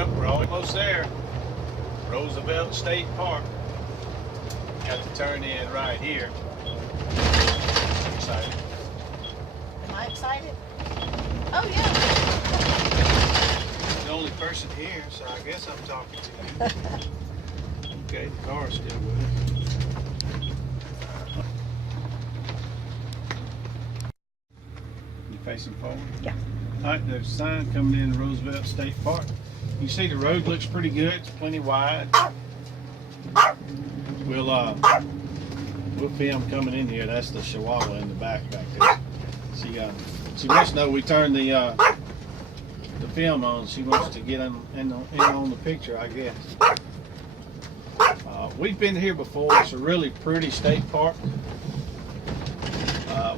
Well, we're almost there. Roosevelt State Park. Got to turn in right here. Excited. Am I excited? Oh yeah. I'm the only person here, so I guess I'm talking to you. Okay, the car's still with us. You facing forward? Yeah. All right, there's a sign coming in Roosevelt State Park. You see the road looks pretty good. It's plenty wide. We'll film coming in here. That's the Chihuahua in the back there. She must know we turned the film on. She wants to get in on the picture, I guess. We've been here before. It's a really pretty state park.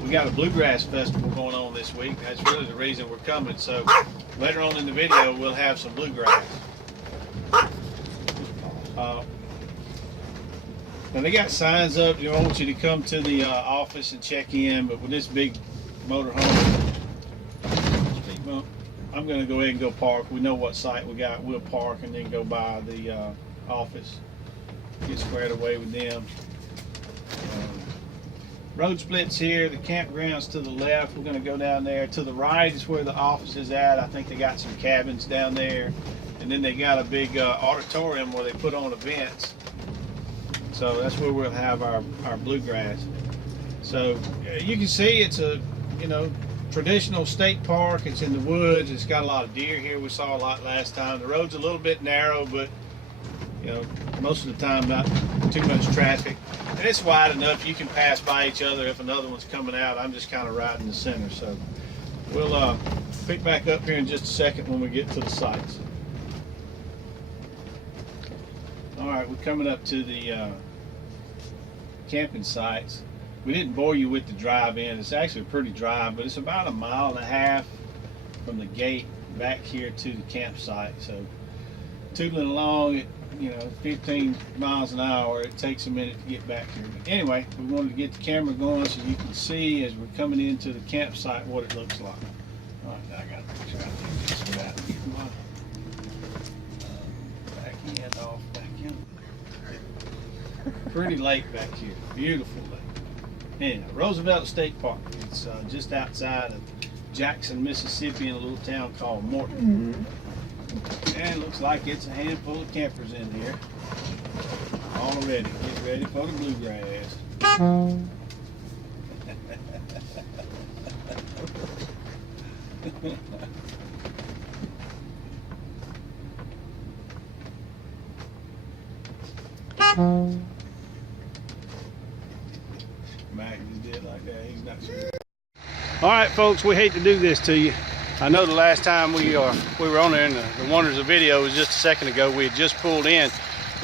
We got a bluegrass festival going on this week. That's really the reason we're coming. So later on in the video, we'll have some bluegrass. Now they got signs up. They want you to come to the office and check in. But with this big motorhome, I'm going to go ahead and go park. We know what site we got. We'll park and then go by the office. Get squared away with them. Road splits here. The campground's to the left. We're going to go down there. To the right is where the office is at. I think they got some cabins down there. And then they got a big auditorium where they put on events. So that's where we'll have our bluegrass. So you can see it's a, traditional state park. It's in the woods. It's got a lot of deer here. We saw a lot last time. The road's a little bit narrow, but most of the time not too much traffic. And it's wide enough you can pass by each other if another one's coming out. I'm just kind of right in the center. So we'll pick back up here in just a second when we get to the sites. All right, we're coming up to the camping sites. We didn't bore you with the drive in. It's actually a pretty drive, but it's about 1.5 miles from the gate back here to the campsite. So tootling along at 15 miles an hour, it takes a minute to get back here. But anyway, we wanted to get the camera going so you can see as we're coming into the campsite what it looks like. All right, I got a picture out there just without getting my back end off back in. Pretty lake back here, beautiful lake. Anyhow, Roosevelt State Park. It's just outside of Jackson, Mississippi, in a little town called Morton. And it looks like it's a handful of campers in here already. Get ready for the bluegrass. Mac just did like that. He's not sure. All right, folks, we hate to do this to you. I know the last time we were on there in the Wonders of Video was just a second ago. We had just pulled in.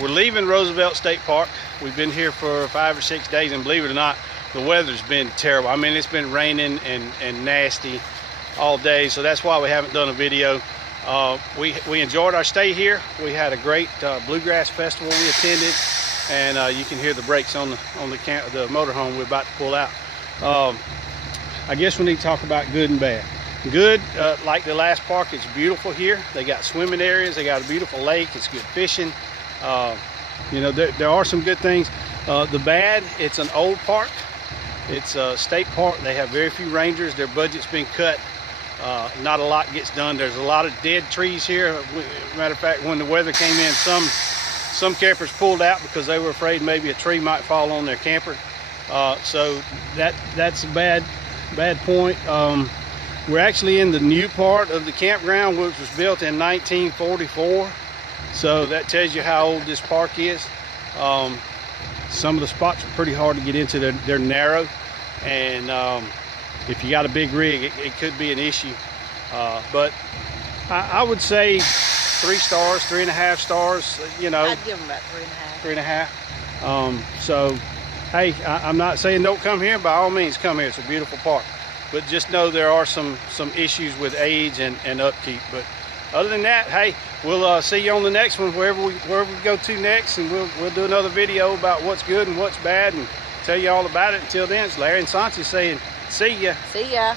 We're leaving Roosevelt State Park. We've been here for 5 or 6 days, and believe it or not, the weather's been terrible. I mean, it's been raining and nasty all day, so that's why we haven't done a video. We enjoyed our stay here. We had a great bluegrass festival we attended, and you can hear the brakes on the motorhome we're about to pull out. I guess we need to talk about good and bad. Good, like the last park, it's beautiful here. They got swimming areas. They got a beautiful lake. It's good fishing. There are some good things. The bad, it's an old park. It's a state park. They have very few rangers. Their budget's been cut. Not a lot gets done. There's a lot of dead trees here. Matter of fact, when the weather came in, some campers pulled out because they were afraid maybe a tree might fall on their camper. So that's a bad point. We're actually in the new part of the campground, which was built in 1944. So that tells you how old this park is. Some of the spots are pretty hard to get into. They're narrow, and if you got a big rig, it could be an issue. But I would say 3 stars, 3.5 stars. I'd give them about 3.5. 3.5. So, hey, I'm not saying don't come here. By all means, come here. It's a beautiful park. But just know there are some issues with age and upkeep. But other than that, hey, we'll see you on the next one, wherever we go to next, and we'll do another video about what's good and what's bad and tell you all about it. Until then, it's Larry and Santi saying, see ya. See ya.